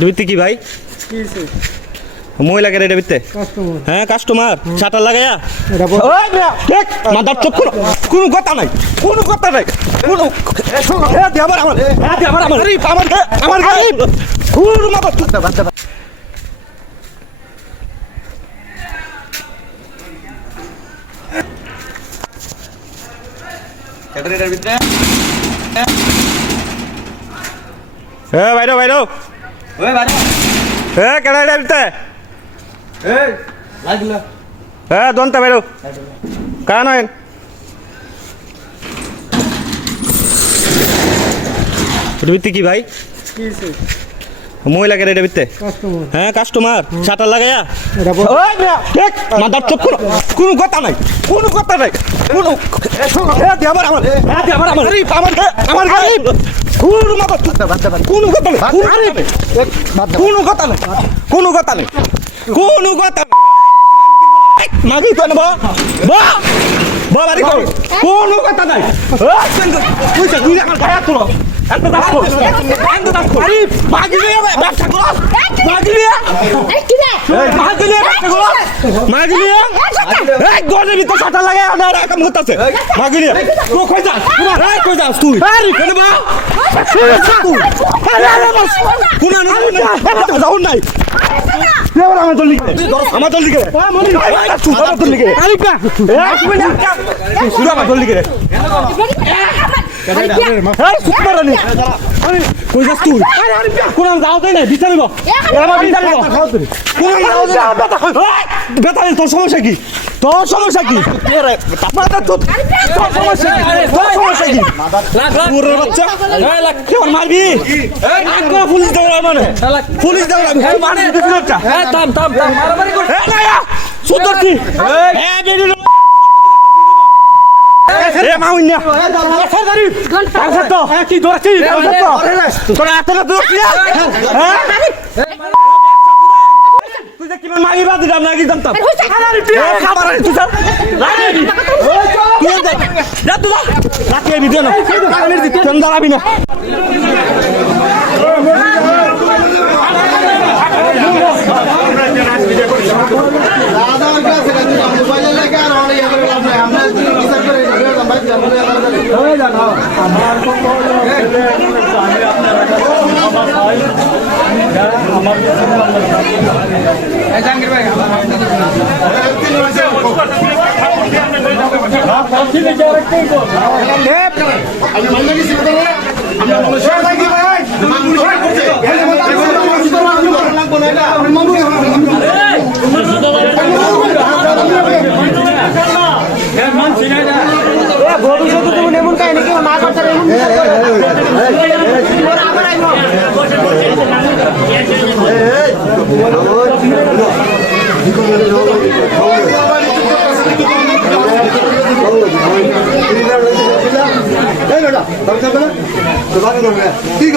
ভিত্তি কি ভাই? মহিলাকে এটা ভিত্তে হ্যাঁ কাস্টমার শাটার লাগাইয়া মাদার চোখ কোনো কথা নাই, কোনো কথা নাই, কোনো আমার বাইরো বাইরো কেডা এটা ভিত্তে দন্তা বাইরো কান হয় ভিত্তি কি ভাই? মহিলাকে এটা ভিত্তে হ্যাঁ কাস্টমার শাটার লাগাইয়া মাদার চোখ কোনো কথা নাই, কোনো কথা নাই, কোনো আমার কোনো কথা নেই, কোনো কথা নেই, কোনো কথা নেই, কোনো কথা নেই মাগি তো নেব বাড়ি করো কোনো কথা নাই তুই আমার গায়ে তোলো আমার লিখে কই যাস তুই? কোন যাও তাই না বিচারিব তোর সমস্যা কি? তোর সমস্যা কি? মারবি পুলিশ মানে পুলিশ সুন্দর মাগি বাদ দিলাম নাকি জানতাম দাঁড়াবি না ভবিষ্যতে তুমি এমন কাহিনী কেউ না করতে ঠিক